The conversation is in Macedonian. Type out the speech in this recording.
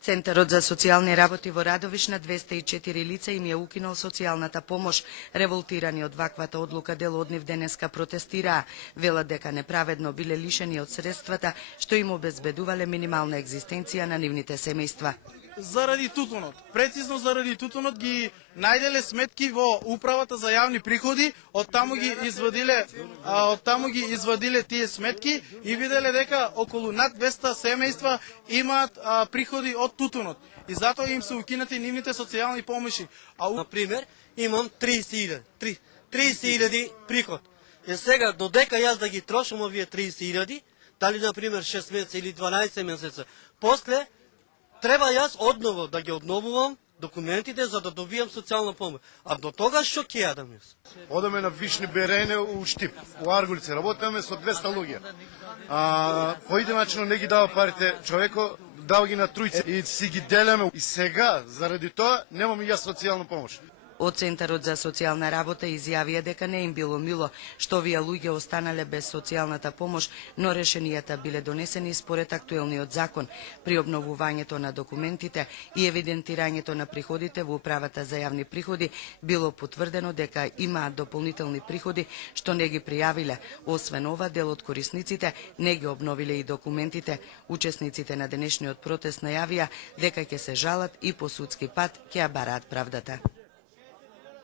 Центарот за социјални работи во Радовиш на 204 лица им ја укинал социјалната помош. Револтирани од ваквата одлука, дел од нив денеска протестираа. Велат дека неправедно биле лишени од средствата што им обезбедувале минимална екзистенција на нивните семејства. Заради тутунот, прецизно заради тутунот ги најделе сметки во управата за јавни приходи, од таму ги извадиле тие сметки и виделе дека околу над 200 семејства имаат приходи од тутунот. И затоа им се укинати нивните социјални помоши. На пример, имам 30.000 приход. И сега додека јас да ги трошам овие 30.000, дали на пример 6 месеца или 12 месеца, после треба јас одново да ги обновувам документите за да добијам социјална помош. А до тогаш што ќе јадам јас? Одаме на Вишни Берене у Штип, у Аргулице. Работиме со 200 луѓе. По иде начин не ги дава парите човеко, дава ги на тројца и си ги делеме. И сега, заради тоа, немам јас социјална помош. Од Центарот за социјална работа изјавија дека не им било мило што овие луѓе останале без социјалната помош, но решенијата биле донесени според актуелниот закон. При обновувањето на документите и евидентирањето на приходите во управата за јавни приходи било потврдено дека имаат дополнителни приходи што не ги пријавиле. Освен ова, дел од корисниците не ги обновиле и документите. Учесниците на денешниот протест најавија дека ќе се жалат и по судски пат ќе ја бараат правдата.